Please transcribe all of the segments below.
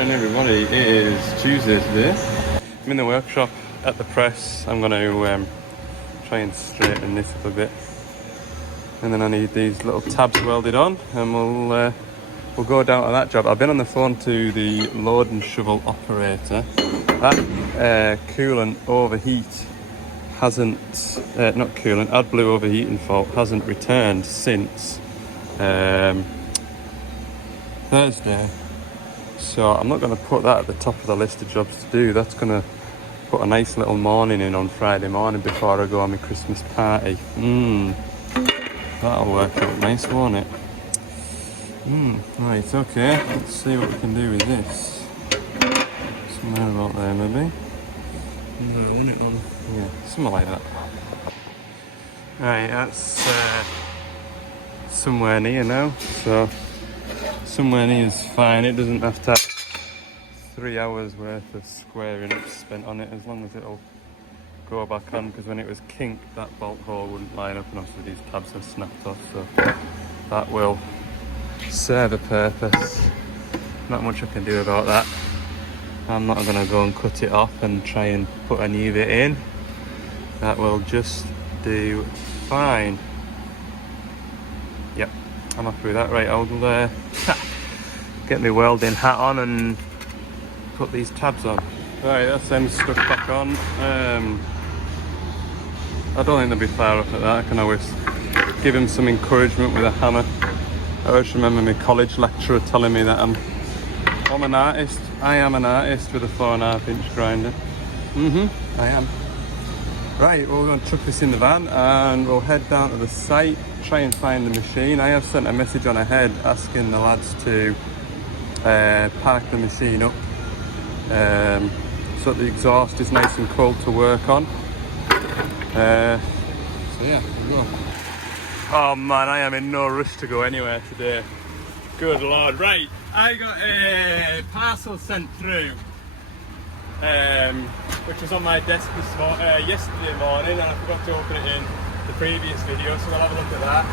morning everybody, it is Tuesday today. I'm in the workshop at the press. I'm going to try and straighten this up a bit, and then I need these little tabs welded on, and we'll go down to that job. I've been on the phone to the load and shovel operator. That coolant overheat hasn't, not coolant, AdBlue overheating fault hasn't returned since Thursday. So I'm not going to put that at the top of the list of jobs to do. That's going to put a nice little morning in on Friday morning before I go on my Christmas party. That'll work out nice, won't it? Right, okay. Let's see what we can do with this. Somewhere about there, maybe. No, I want it on. Yeah, something like that. Right, that's somewhere near now. So somewhere near is fine. It doesn't have to have 3 hours worth of squaring up spent on it, as long as it'll go back on, because when it was kinked that bolt hole wouldn't line up, and obviously these tabs are snapped off, so that will serve a purpose. Not much I can do about that. I'm not going to go and cut it off and try and put a new bit in. That will just do fine. Yep, I'm happy with that. Right, I'll get my welding hat on and put these tabs on. Right, that's them stuck back on. I don't think they'll be far off at that. I can always give him some encouragement with a hammer. I always remember my college lecturer telling me that I'm an artist. I am an artist with a 4.5 inch grinder. I am. Right, well, we're going to chuck this in the van and we'll head down to the site, try and find the machine. I have sent a message on ahead asking the lads to park the machine up so that the exhaust is nice and cold to work on. So yeah, we'll go. Oh man, I am in no rush to go anywhere today. Good lord. Right, I got a parcel sent through, which was on my desk yesterday morning, and I forgot to open it in the previous video, so we'll have a look at that.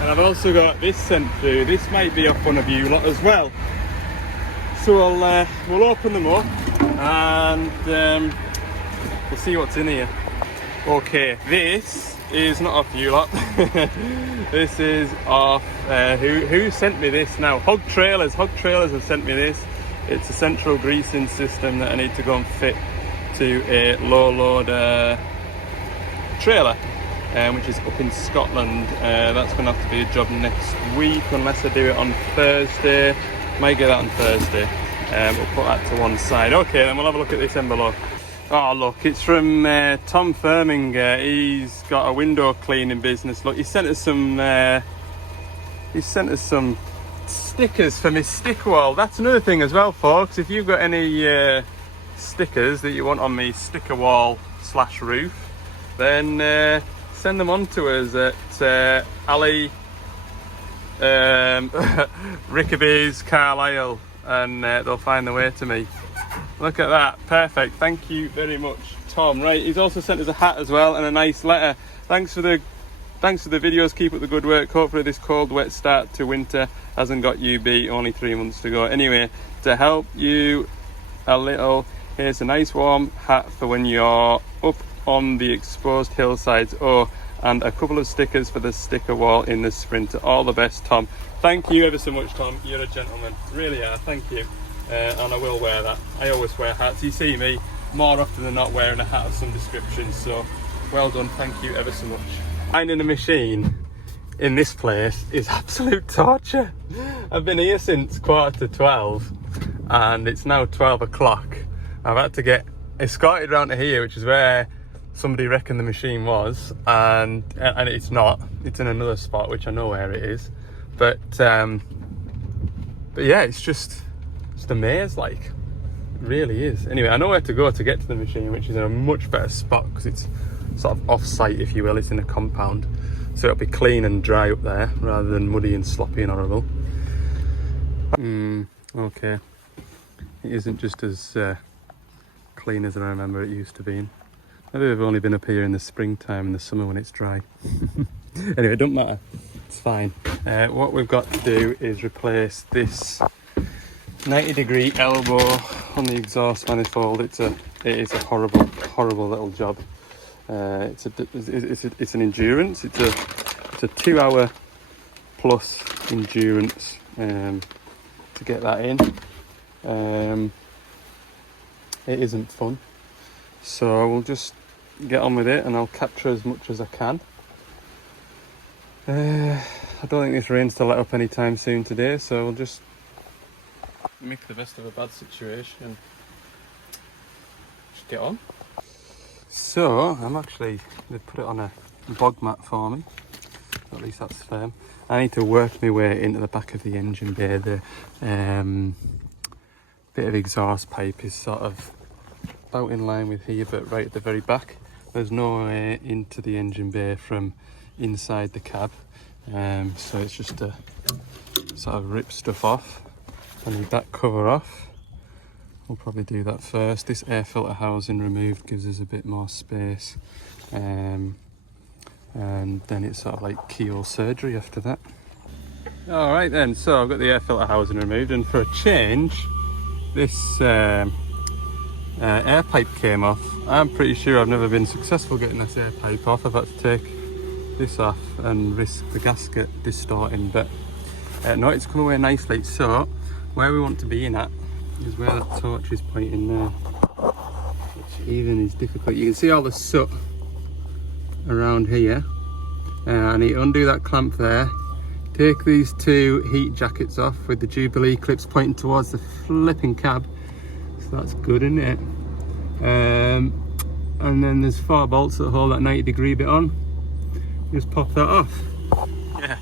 And I've also got this sent through. This might be off one of you lot as well. So we'll open them up and we'll see what's in here. Okay, this is not off you lot. This is off who sent me this now? Hog Trailers have sent me this. It's a central greasing system that I need to go and fit to a low load trailer, which is up in Scotland. That's going to have to be a job next week unless I do it on Thursday. Might get that on Thursday. We'll put that to one side. Okay, then we'll have a look at this envelope. Oh look, it's from Tom Firminger. He's got a window cleaning business. Look, he sent us some stickers for my sticker wall. That's another thing as well, folks. If you've got any stickers that you want on me sticker wall / roof, then send them on to us at Ali Rickaby's Carlisle, and they'll find their way to me. Look at that, perfect. Thank you very much, Tom. Right, he's also sent us a hat as well and a nice letter. Thanks for the videos. Keep up the good work. Hopefully this cold, wet start to winter hasn't got you beat. Only 3 months to go. Anyway, to help you a little, here's a nice warm hat for when you're up on the exposed hillsides. Oh, and a couple of stickers for the sticker wall in the Sprinter. All the best, Tom. Thank you ever so much, Tom. You're a gentleman. Really are. Thank you. And I will wear that. I always wear hats. You see me more often than not wearing a hat of some description. So well done. Thank you ever so much. Finding a machine in this place is absolute torture. I've been here since 11:45 and it's now 12 o'clock. I've had to get escorted around to here, which is where somebody reckoned the machine was, and it's not. It's in another spot, which I know where it is. But yeah, it's just a maze, like. It really is. Anyway, I know where to go to get to the machine, which is in a much better spot because it's sort of off-site, if you will. It's in a compound, so it'll be clean and dry up there rather than muddy and sloppy and horrible. Okay, it isn't just as clean as I remember it used to be. Maybe we've only been up here in the springtime and the summer when it's dry. Anyway, it doesn't matter, it's fine. What we've got to do is replace this 90-degree elbow on the exhaust manifold. It is a horrible little job. It's an endurance. It's a 2 hour plus endurance to get that in. It isn't fun, so I will just get on with it and I'll capture as much as I can. I don't think this rain's to let up anytime soon today, so we'll just make the best of a bad situation and just get on. So they've put it on a bog mat for me, at least that's firm. I need to work my way into the back of the engine bay. The bit of exhaust pipe is sort of about in line with here, but right at the very back. There's no way into the engine bay from inside the cab, so it's just to sort of rip stuff off. I need that cover off. We'll probably do that first. This air filter housing removed gives us a bit more space, and then it's sort of like keyhole surgery after that. All right then, so I've got the air filter housing removed, and for a change, this air pipe came off. I'm pretty sure I've never been successful getting this air pipe off. I've had to take this off and risk the gasket distorting, but no, it's come away nicely. So where we want to be in at is where the torch is pointing now, which even is difficult. You can see all the soot around here. I need to undo that clamp there, take these two heat jackets off with the Jubilee clips pointing towards the flipping cab, so that's good, isn't it? And then there's 4 bolts that hold that 90-degree bit on. Just pop that off. Yeah,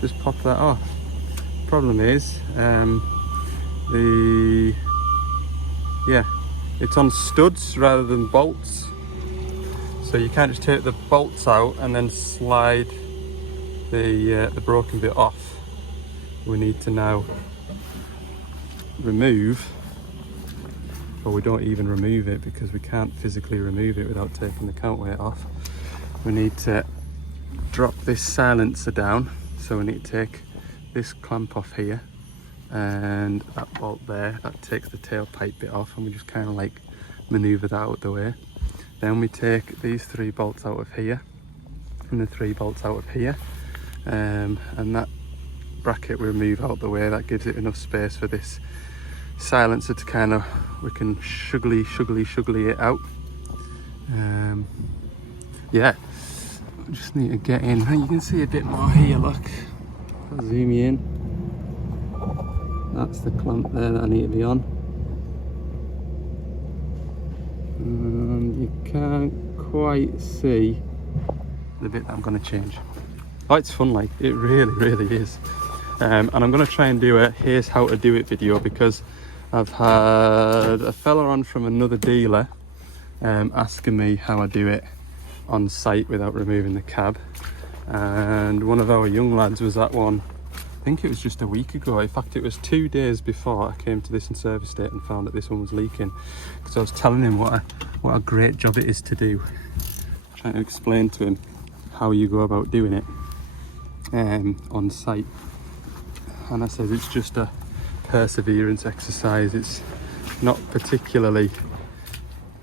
just pop that off. Problem is, it's on studs rather than bolts, so you can't just take the bolts out and then slide the broken bit off. We need to now remove, or we don't even remove it because we can't physically remove it without taking the counterweight off. We need to drop this silencer down, so we need to take this clamp off here and that bolt there. That takes the tailpipe bit off, and we just kind of like maneuver that out of the way. Then we take these 3 bolts out of here and the 3 bolts out of here, and that bracket we remove out the way. That gives it enough space for this silencer to kind of, we can shuggly it out. Yeah, just need to get in. You can see a bit more here, look. I'll zoom you in. That's the clamp there that I need to be on. And you can't quite see the bit that I'm going to change. Oh, it's fun, like, it really is. And I'm going to try and do a here's how to do it video, because I've had a fella on from another dealer asking me how I do it on site without removing the cab, and one of our young lads was at one, I think it was just a week ago. In fact, it was 2 days before I came to this and serviced it and found that this one was leaking, because I was telling him what a great job it is to do, trying to explain to him how you go about doing it on site. And I said it's just a perseverance exercise. It's not particularly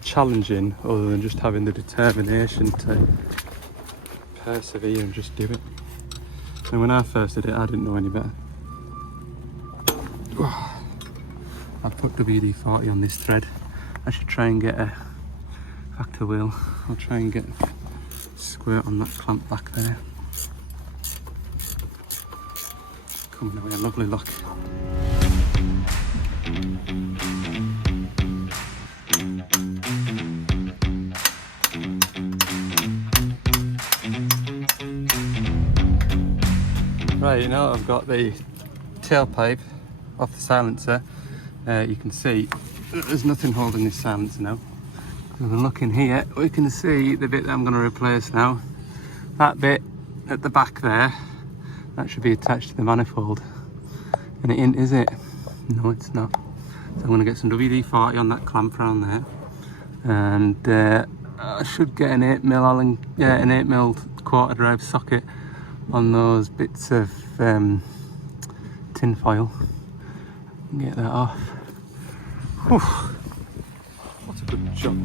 challenging, other than just having the determination to persevere and just do it. And when I first did it, I didn't know any better. I put WD-40 on this thread. I should try and get a factor wheel. I'll try and get a squirt on that clamp back there. Coming away, a lovely look. Right, now I've got the tailpipe off the silencer. You can see there's nothing holding this silencer now. If we look in here, we can see the bit that I'm going to replace now. That bit at the back there, that should be attached to the manifold. And it isn't, is it? No, it's not. So I'm going to get some WD-40 on that clamp around there. And I should get an 8mm an 8mm quarter drive socket on those bits of tin foil. Get that off. Whew. What a good job.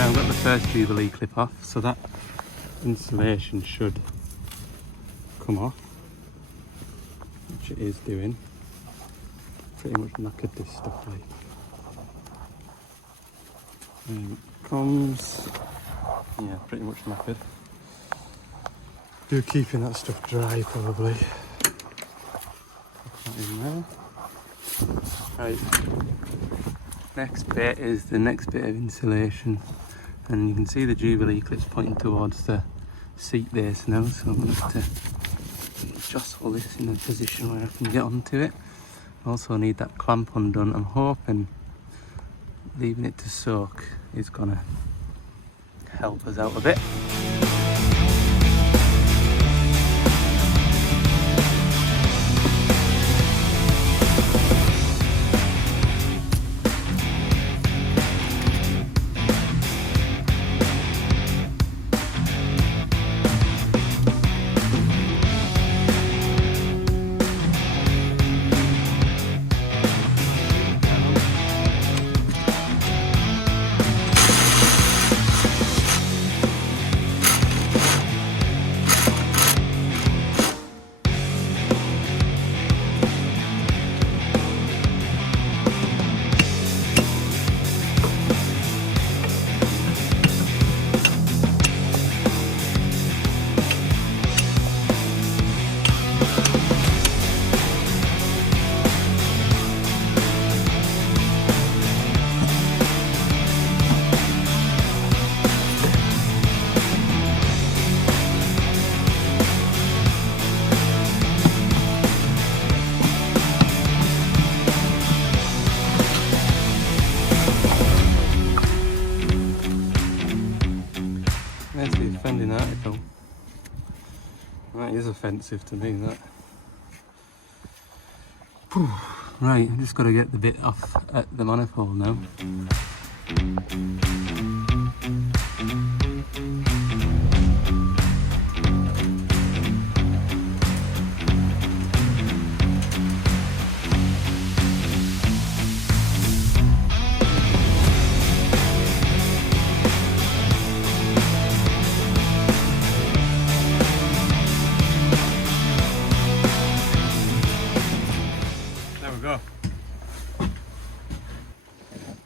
I've got the first Jubilee clip off, so that insulation should come off, which it is doing. Pretty much knackered this stuff like. Comes, yeah, pretty much knackered. Do keeping that stuff dry probably. Put that in there. Right. Next bit is the next bit of insulation, and you can see the Jubilee clips pointing towards the seat base now, so I'm going to have to jostle this in a position where I can get onto it. Also need that clamp undone. I'm hoping leaving it to soak is going to help us out a bit. There's the offending article. That is offensive to me, that. Whew. Right, I've just got to get the bit off at the manifold now.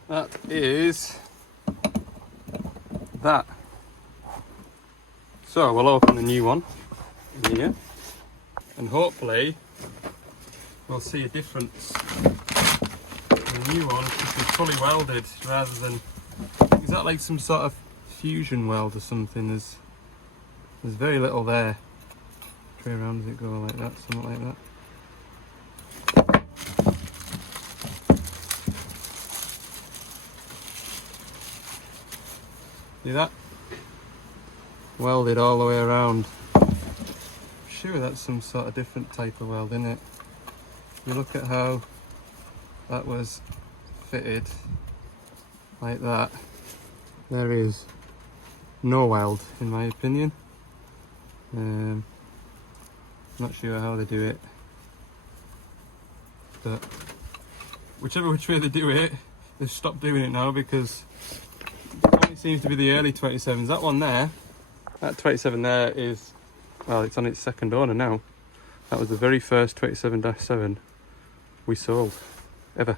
That is that. So we'll open the new one in here, and hopefully we'll see a difference. The new one should be fully welded rather than, is that like some sort of fusion weld or something? There's very little there. Tray around, does it go like that, something like that? See that? Welded all the way around. I'm sure that's some sort of different type of weld, isn't it? You look at how that was fitted like that. There is no weld in my opinion. Not sure how they do it, but which way they do it, they've stopped doing it now because it seems to be the early 27s. That one there, that 27 there is, well, it's on its second owner now. That was the very first 27-7 we sold ever.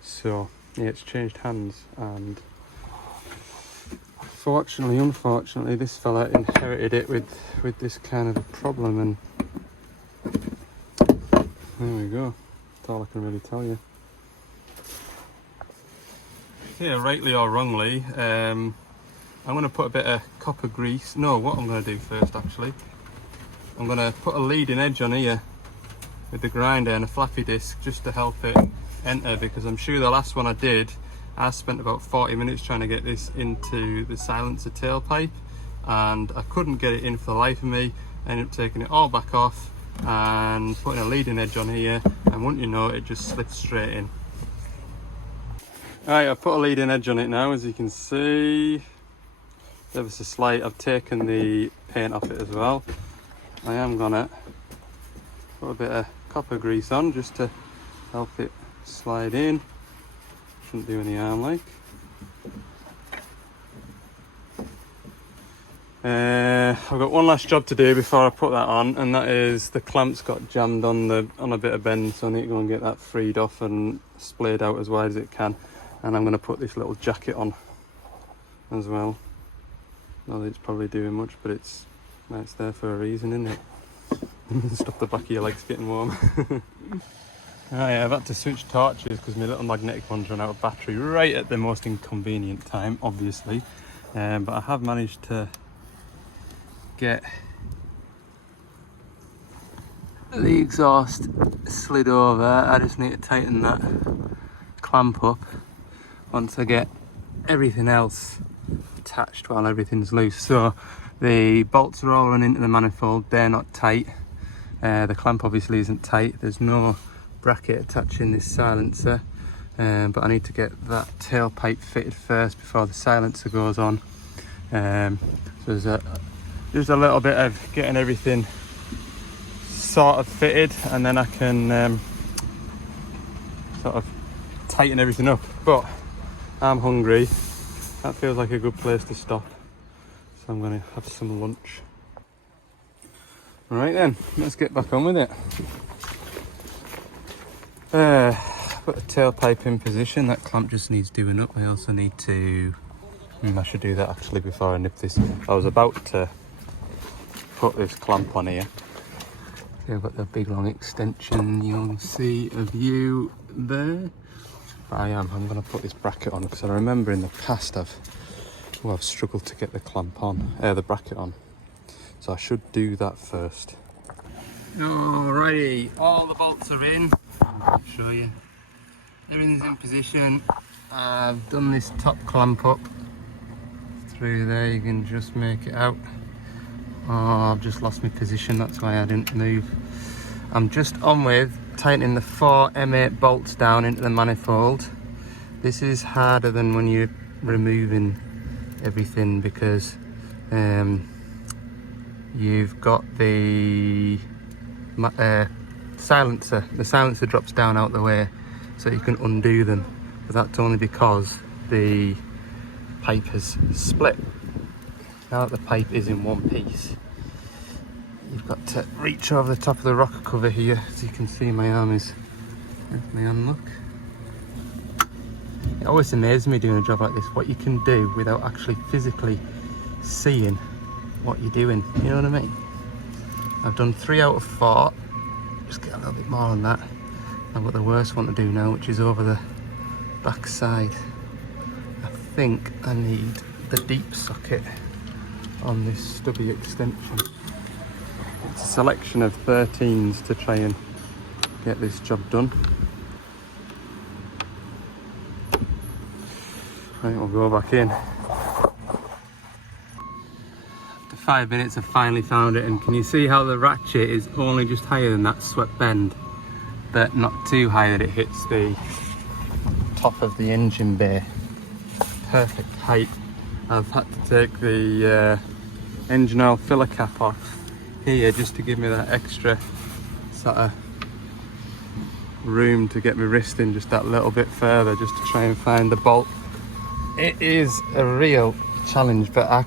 So yeah, it's changed hands, and unfortunately this fella inherited it with this kind of a problem, and there we go. That's all I can really tell you. Yeah, rightly or wrongly, I'm going to put a bit of copper grease. No, what I'm going to do first actually, I'm going to put a leading edge on here with the grinder and a flappy disc just to help it enter, because I'm sure the last one I did, I spent about 40 minutes trying to get this into the silencer tailpipe and I couldn't get it in for the life of me. I ended up taking it all back off and putting a leading edge on here, and wouldn't you know, it just slipped straight in. Alright, I've put a leading edge on it now, as you can see. Ever so slight. I've taken the paint off it as well. I am gonna put a bit of copper grease on just to help it slide in. Shouldn't do any harm, like. I've got one last job to do before I put that on, and that is the clamps got jammed on a bit of bend, so I need to go and get that freed off and splayed out as wide as it can. And I'm going to put this little jacket on as well. Not that it's probably doing much, but it's there for a reason, isn't it? Stop the back of your legs getting warm. Yeah, I've had to switch torches because my little magnetic ones run out of battery right at the most inconvenient time, obviously. But I have managed to get the exhaust slid over. I just need to tighten that clamp up once I get everything else attached while everything's loose. So the bolts are all run into the manifold, they're not tight. The clamp obviously isn't tight. There's no bracket attaching this silencer, but I need to get that tailpipe fitted first before the silencer goes on. So there's just a little bit of getting everything sort of fitted, and then I can sort of tighten everything up. But I'm hungry. That feels like a good place to stop, so I'm going to have some lunch. Right then, let's get back on with it. Put the tailpipe in position. That clamp just needs doing up. I also need to I should do that actually before I nip this. I was about to put this clamp on here. See, I've got the big long extension you'll see a view there. But I'm going to put this bracket on, because I remember in the past I've struggled to get the clamp on, the bracket on. So I should do that first. Alrighty, all the bolts are in. I'll show you. Everything's in position. I've done this top clamp up through there. You can just make it out. Oh, I've just lost my position, that's why I didn't move. I'm just on with tightening the 4 M8 bolts down into the manifold. This is harder than when you're removing everything, because you've got the silencer. The silencer drops down out the way, so you can undo them. But that's only because the pipe has split. Now that the pipe is in one piece, you've got to reach over the top of the rocker cover here. As you can see, my arm is with my hand, look. It always amazes me doing a job like this, what you can do without actually physically seeing what you're doing, you know what I mean? I've done 3 out of 4, just get a little bit more on that. I've got the worst one to do now, which is over the back side. I think I need the deep socket on this stubby extension. It's a selection of 13s to try and get this job done. Right, we'll go back in. After 5 minutes, I've finally found it, and can you see how the ratchet is only just higher than that swept bend, but not too high that it hits the top of the engine bay. Perfect height. I've had to take the engine oil filler cap off here just to give me that extra sort of room to get my wrist in just that little bit further, just to try and find the bolt. It is a real challenge, but I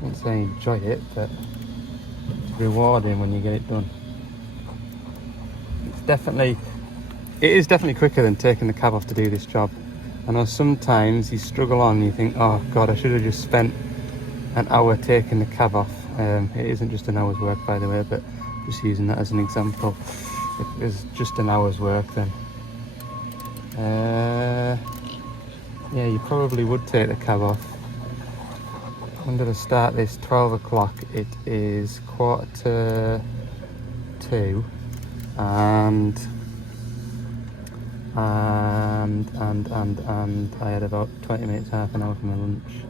wouldn't say enjoy it, but it's rewarding when you get it done. It is definitely quicker than taking the cab off to do this job. I know sometimes you struggle on and you think, oh god, I should have just spent an hour taking the cab off. It isn't just an hour's work, by the way, but just using that as an example. If it was just an hour's work, then yeah, you probably would take the cab off. When did I start this? 12 o'clock. It is 1:45, and I had about 20 minutes, half an hour for my lunch.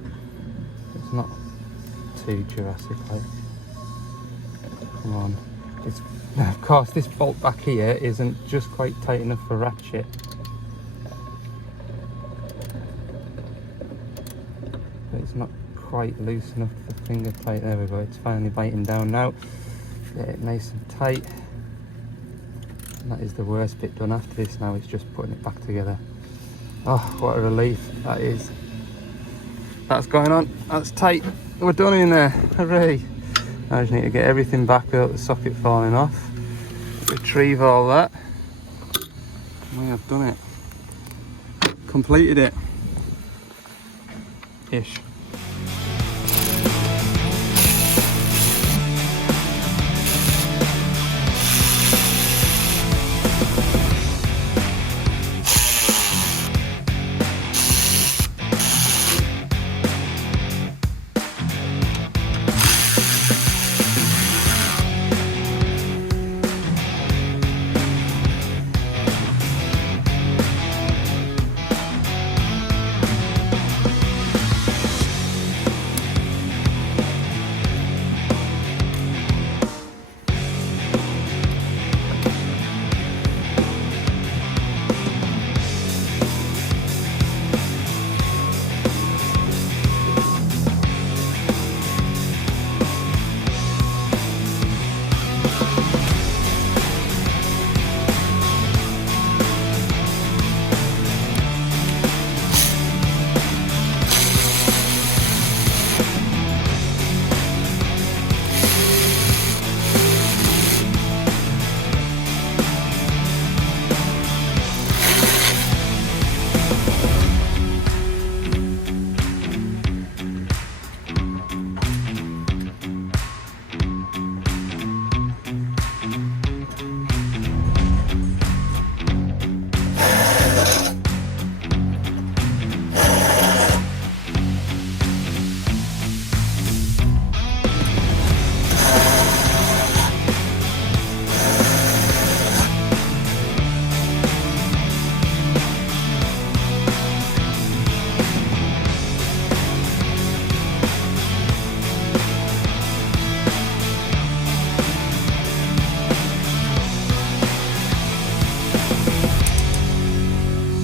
It's not too Jurassic like. Come on. Now, of course, this bolt back here isn't just quite tight enough for ratchet. But it's not quite loose enough for finger tight. There we go, it's finally biting down now. Get it nice and tight. And that is the worst bit done. After this now, it's just putting it back together. Oh, what a relief that is. That's going on, that's tight. We're done in there, hooray. I just need to get everything back without the socket falling off. Retrieve all that. I have done it. Completed it. Ish.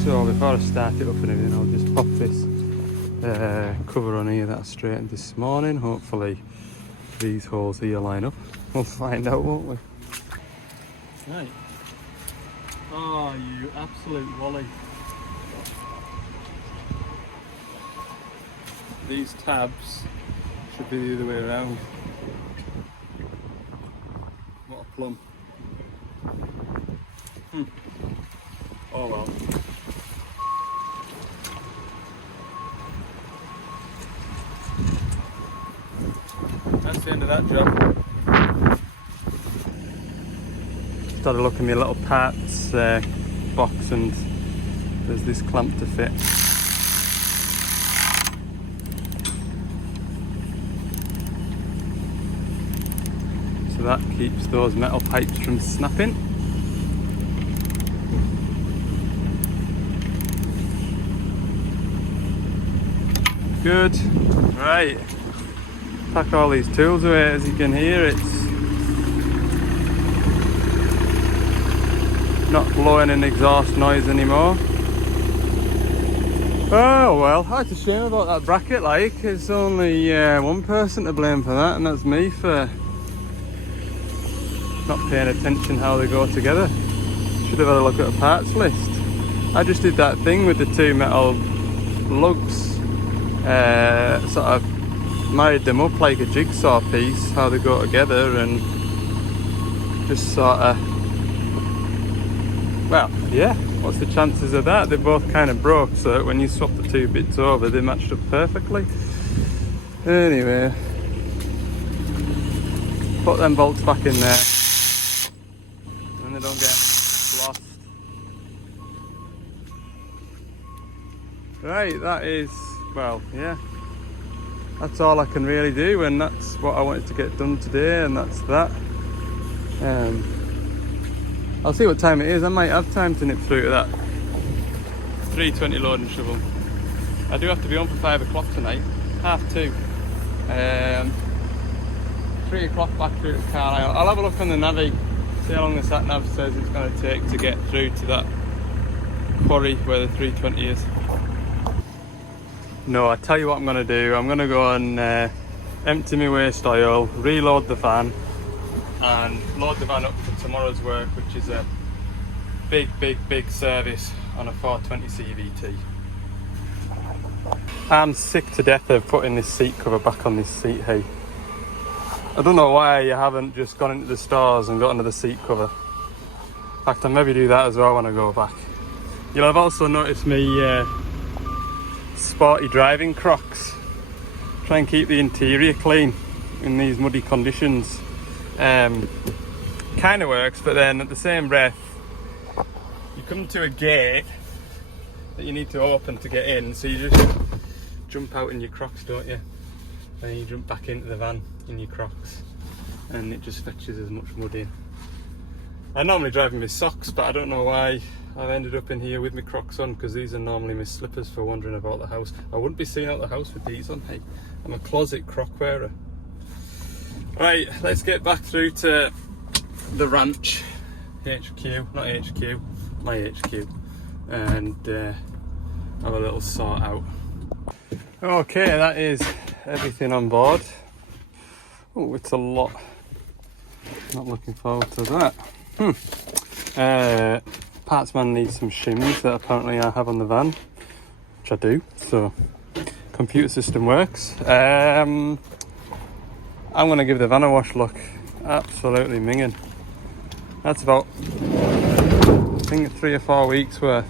So before I start it up and everything, I'll just pop this cover on here that I straightened this morning. Hopefully these holes here line up. We'll find out, won't we? Right. Oh, you absolute wally. These tabs should be the other way around. What a plum. Oh well. That's the end of that job. Just had a look in my little parts box and there's this clamp to fit. So that keeps those metal pipes from snapping. Good. Right. Pack all these tools away. As you can hear, it's not blowing an exhaust noise anymore. Oh well, that's a shame about that bracket. Like, there's only one person to blame for that, and that's me for not paying attention how they go together. Should have had a look at a parts list. I just did that thing with the two metal lugs. Sort of married them up like a jigsaw piece, how they go together, and just sort of, well, yeah, what's the chances of that? They both kind of broke, so when you swap the two bits over, they matched up perfectly. Anyway, put them bolts back in there and they don't get lost. Right, that is, well, yeah, that's all I can really do, and that's what I wanted to get done today, and that's that. I'll see what time it is. I might have time to nip through to that 320 loading shovel. I do have to be on for 5 o'clock tonight, 2:30. 3 o'clock back through to Carlisle. I'll have a look on the navy, see how long the sat nav says it's going to take to get through to that quarry where the 320 is. No, I tell you what I'm going to do. I'm going to go and empty my waste oil, reload the van, and load the van up for tomorrow's work, which is a big service on a 420 CVT. I'm sick to death of putting this seat cover back on this seat, hey. I don't know why you haven't just gone into the stores and got another seat cover. In fact, I'll maybe do that as well when I go back. You'll have also noticed me sporty driving Crocs. Try and keep the interior clean in these muddy conditions. Kind of works, but then at the same breath, you come to a gate that you need to open to get in, so you just jump out in your Crocs, don't you? Then you jump back into the van in your Crocs, and it just fetches as much mud in. I normally drive in my socks, but I don't know why I've ended up in here with my Crocs on, because these are normally my slippers for wandering about the house. I wouldn't be seen out the house with these on, hey. I'm a closet Croc wearer. Right, let's get back through to the ranch, HQ, not HQ, my HQ, and have a little sort out. Okay, that is everything on board. Oh, it's a lot. Not looking forward to that. Parts man needs some shims that apparently I have on the van, which I do, so computer system works. I'm going to give the van a wash. Look, absolutely minging. That's about, I think, 3 or 4 weeks worth.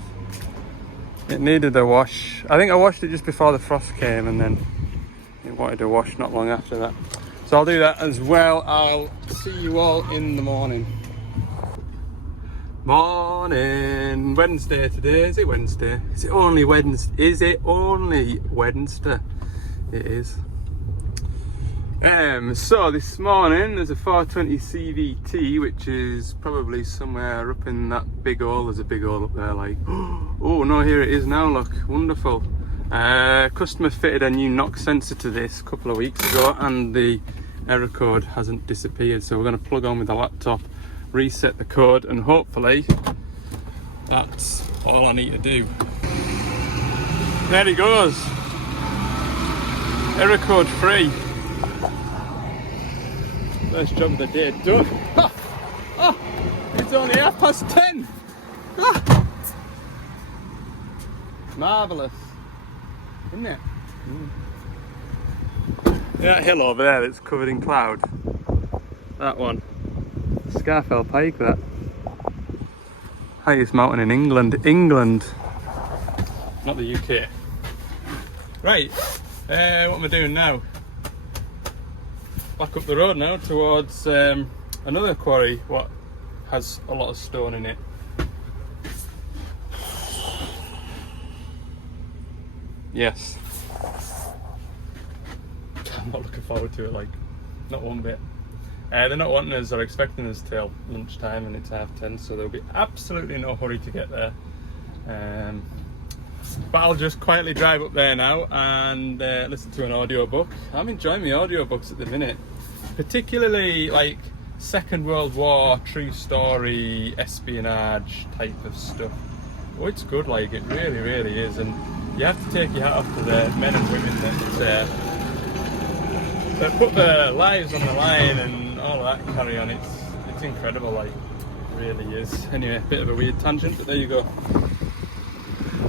It needed a wash. I think I washed it just before the frost came, and then it wanted a wash not long after that. So I'll do that as well. I'll see you all in the morning. Morning. Wednesday today. Is it Wednesday? Is it only Wednesday? Is it only Wednesday? It is. So this morning there's a 420 CVT, which is probably somewhere up in that big hole. There's a big hole up there, like, oh no, here it is now, look, wonderful. Customer fitted a new knock sensor to this a couple of weeks ago, and the error code hasn't disappeared, so we're going to plug on with the laptop, reset the code, and hopefully that's all I need to do. There he goes, error code free. First job of the day done. Oh, it's only 10:30. Marvellous, isn't it? That hill over there that's covered in cloud, that one, Scarfell Pike, that. Highest mountain in England, not the UK. Right, what am I doing now? Back up the road now towards another quarry what has a lot of stone in it. Yes. I'm not looking forward to it, like, not one bit. They're not wanting us or expecting us till lunchtime, and it's 10:30, so there'll be absolutely no hurry to get there. But I'll just quietly drive up there now and listen to an audiobook. I'm enjoying my audiobooks at the minute, particularly like Second World War, true story, espionage type of stuff. Oh, it's good, like, it really is, and you have to take your hat off to the men and women that put their lives on the line and all that carry on. It's incredible, like, it really is. Anyway, a bit of a weird tangent, but there you go.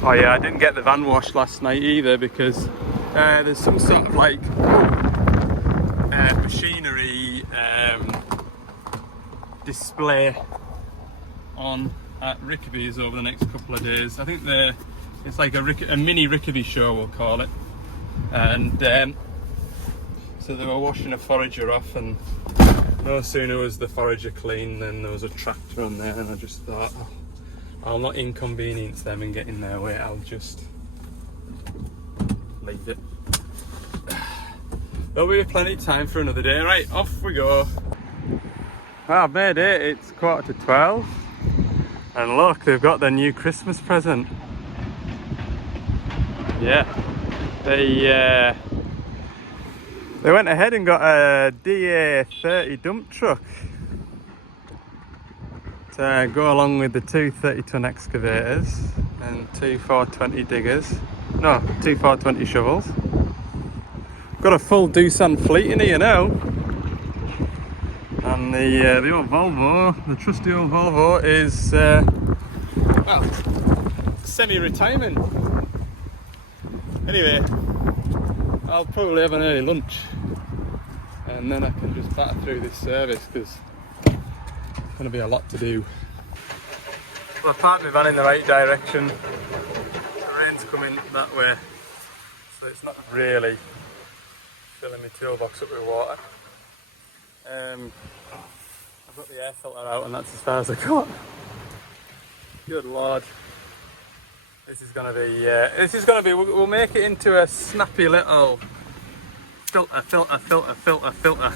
Oh yeah, I didn't get the van washed last night either, because there's some sort of like machinery display on at Rickaby's over the next couple of days. I think it's like a mini Rickaby show, we'll call it, and so they were washing a forager off, and no sooner was the forager clean than there was a tractor on there, and I just thought, oh, I'll not inconvenience them and get in their way, I'll just leave it. There'll be plenty of time for another day. Right, off we go. Well, I've made it, it's 11:45, and look, they've got their new Christmas present. Yeah, They went ahead and got a DA30 dump truck to go along with the two 30-ton excavators and two 420 diggers. No, two 420 shovels. Got a full TheScenes fleet in here now. And the old Volvo, the trusty old Volvo, is well, semi-retirement. Anyway, I'll probably have an early lunch and then I can just batter through this service because there's going to be a lot to do. Well, I parked my van in the right direction. The rain's coming that way, so it's not really filling my toolbox up with water. I've got the air filter out and that's as far as I got. Good lord. This is gonna be, we'll make it into a snappy little filter.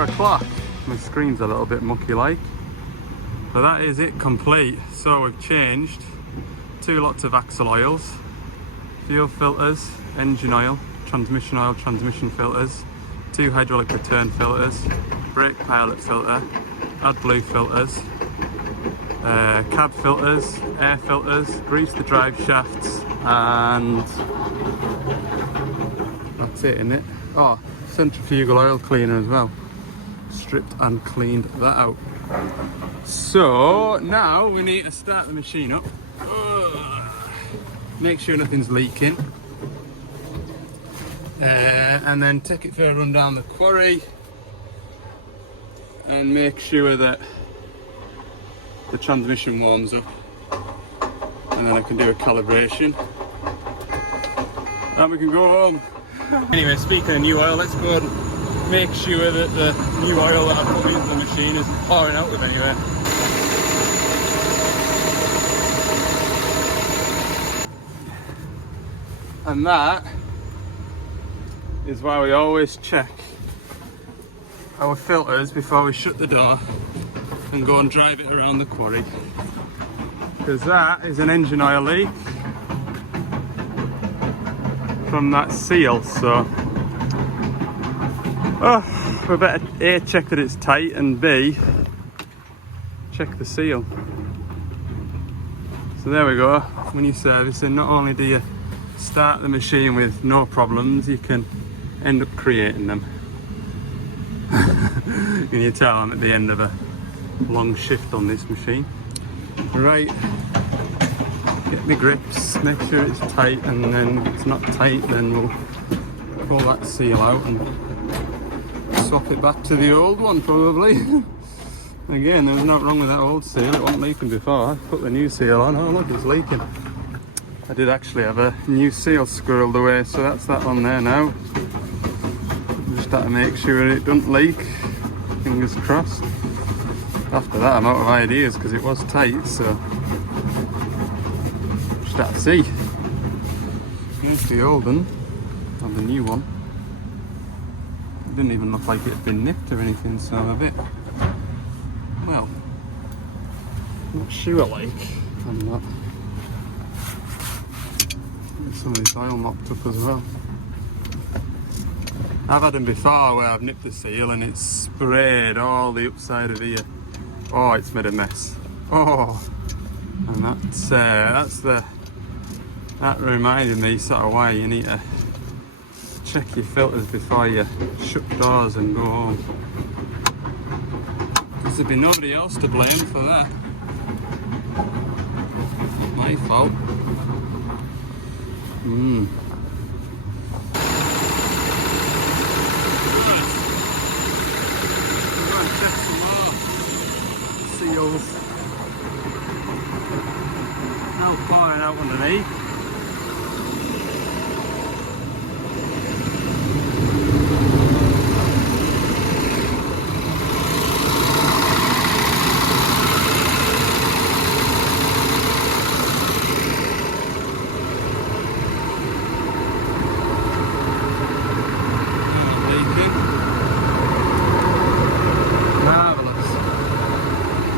O'clock. My screen's a little bit mucky like, but that is it complete. So we've changed 2 lots of axle oils, fuel filters, engine oil, transmission filters, 2 hydraulic return filters, brake pilot filter, AdBlue filters, cab filters, air filters, grease the drive shafts, and that's it, isn't it? Oh, centrifugal oil cleaner as well. Stripped and cleaned that out. So now we need to start the machine up. Make sure nothing's leaking. And then take it for a run down the quarry and make sure that the transmission warms up, and then I can do a calibration. Then we can go home. Anyway, speaking of new oil, let's go and make sure that the new oil that I put into the machine isn't pouring out with anywhere. And that is why we always check our filters before we shut the door and go and drive it around the quarry, because that is an engine oil leak from that seal. So we better A, check that it's tight, and B, check the seal. So there we go. When you're servicing, not only do you start the machine with no problems, you can end up creating them. Can you tell I'm at the end of a long shift on this machine? Right, get my grips, make sure it's tight, and then if it's not tight, then we'll pull that seal out and swap it back to the old one probably. Again, there was nothing wrong with that old seal, it wasn't leaking before. I put the new seal on, oh look, it's leaking. I did actually have a new seal squirreled away, so that's that on there now. Just have to make sure it doesn't leak, fingers crossed. After that I'm out of ideas because it was tight, so just have to see. Here's the old one, and the new one. It didn't even look like it had been nicked or anything, so I'm a bit, well, not sure like I'm not. Get some of this oil mopped up as well. I've had them before where I've nipped the seal and it's sprayed all the upside of here. Oh, it's made a mess. Oh, and that reminded me sort of why you need to check your filters before you shut doors and go home. There'd be nobody else to blame for that. Not my fault. Seals. Now pouring out underneath.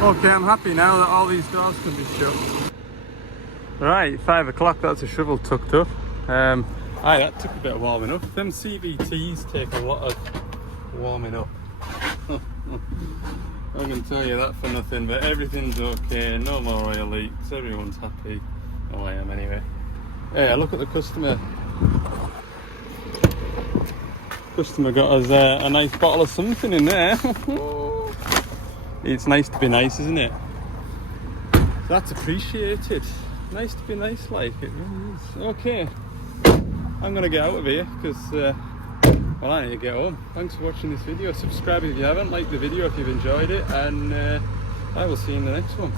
Okay, I'm happy now that all these doors can be shut. Right, 5 o'clock, that's a shovel tucked up. Aye, that took a bit of warming up. Them CVTs take a lot of warming up. I can tell you that for nothing, but everything's okay, no more oil leaks, everyone's happy. Oh, I am anyway. Hey, look at the customer. Customer got us a nice bottle of something in there. It's nice to be nice, isn't it? That's appreciated. Nice to be nice, like it really is. Okay, I'm gonna get out of here because well, I need to get home. Thanks for watching this video. Subscribe if you haven't, like the video if you've enjoyed it, and I will see you in the next one.